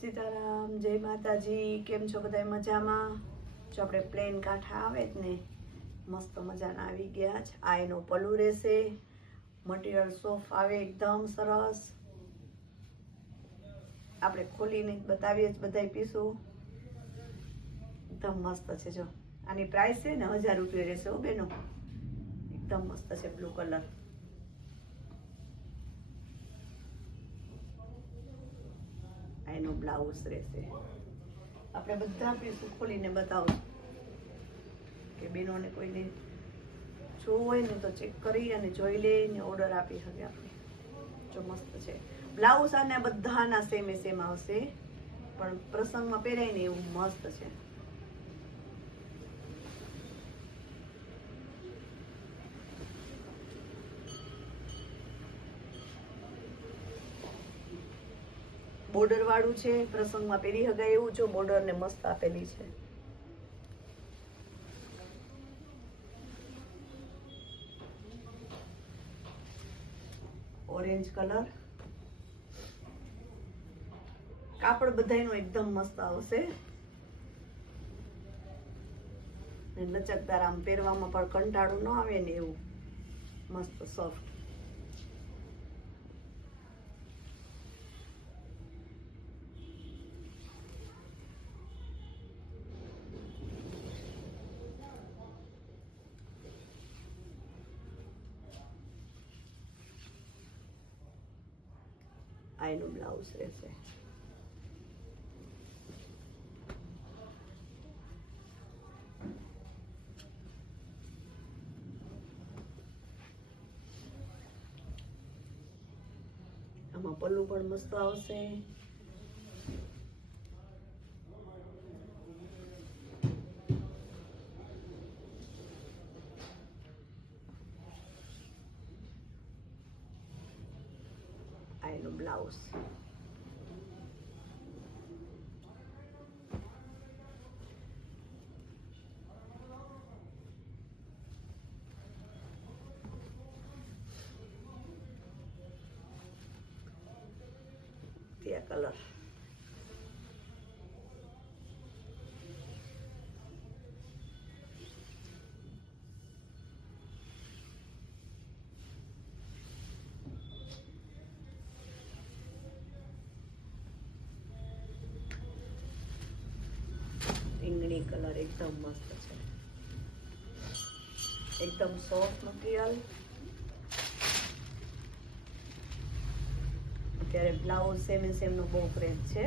સીતારામ, જય માતાજી. કેમ છો બધા? મજામાં? જો આપણે પ્લેન કાંઠા આવે જ ને મસ્ત મજાના આવી ગયા છે. આ એનો પલ્લુ રહેશે. મટીરિયલ સોફ્ટ આવે, એકદમ સરસ. આપણે ખોલીને બતાવીએ જ બધાય પીસું. એકદમ મસ્ત છે. જો આની પ્રાઇસ છે ને 1000 રૂપિયા રહેશે હો બેનો. એકદમ મસ્ત છે બ્લુ કલર. એનો બ્લાઉઝ રહેશે. આપણે બધા પીસું ખોલીને બતાવું કે બેનોને કોઈને જોવું હોય ને તો ચેક કરી અને જોઈ લઈને ઓર્ડર આપી શકે આપણે. જો મસ્ત છે બ્લાઉઝ. આના બધાના સેમ આવશે, પણ પ્રસંગમાં પહેરાય ને એવું મસ્ત છે. બોર્ડર વાળું છે, પ્રસંગમાં પહેરી શકાય એવું. જો બોર્ડર ને મસ્ત આપેલી છે. Orange colour. કાપડ બધાયનો એકદમ મસ્ત આવશે. લચકદાર, આમ પહેરવામાં પણ કંટાળો ન આવે ને એવું મસ્ત સોફ્ટ. આ એનું બ્લાઉઝ રહેશે. આમાં પલ્લુ પણ મસ્ત આવશે. આ એનું બ્લાઉઝ. કલર. રીંગણી કલર એકદમ મસ્ત છે. એકદમ સોફ્ટ મટીરિયલ. અત્યારે બ્લાઉઝ સેમ નો બહુ ક્રેઝ છે,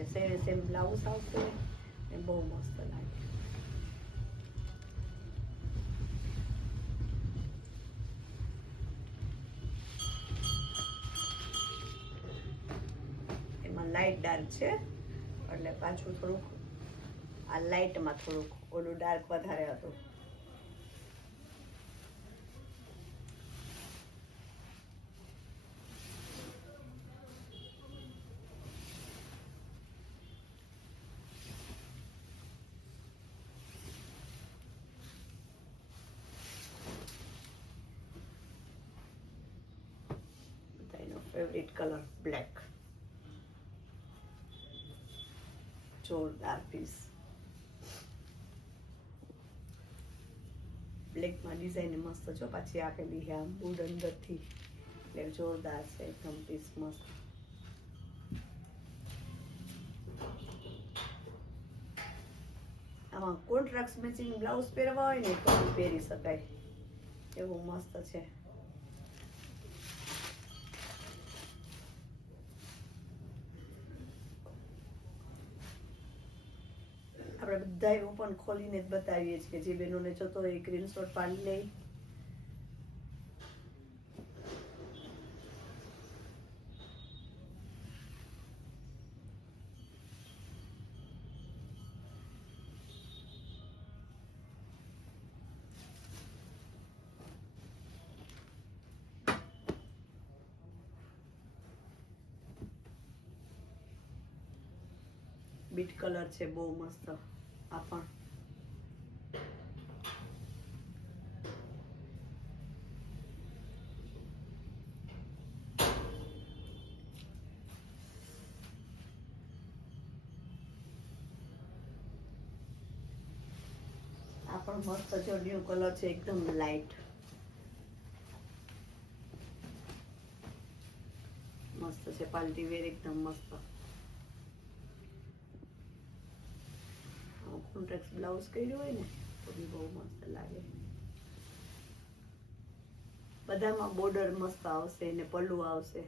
એટલે સેમ બ્લાઉઝ આવશે એ બહુ મસ્ત લાગે. એમાં લાઇટ ડાર્ક છે, એટલે પાછું થોડુંક આ લાઇટમાં થોડુંક ઓલું ડાર્ક વધારે હતું. Favourite colour black. જોરદાર પીસ. બ્લેકમાં ડિઝાઇન મસ્ત છો પાછી આપેલી છે, આમ બુડ અંદરથી, એટલે જોરદાર છે એકદમ પીસ મસ્ત. આમાં કોન્ટ્રાસ્ટ મેચિંગ બ્લાઉઝ પહેરવા હોય ને તો પહેરી શકાય એવું મસ્ત છે. આપણે બધા ઓપન ખોલીને જ બતાવીએ છીએ. જે બહેનોને જોતો હોય સ્ક્રીનશોટ પાડી લે. બીટ કલર છે બહુ મસ્ત. આ પણ પણ મસ્ત જો ન્યુ કલર છે, એકદમ લાઈટ મસ્ત છે, પાર્ટી વેર એકદમ મસ્ત. કોન્ટ્રાક્ટ બ્લાઉઝ કર્યું હોય ને તો બી બહુ મસ્ત લાગે. બધામાં બોર્ડર મસ્ત આવશે ને પલ્લુ આવશે.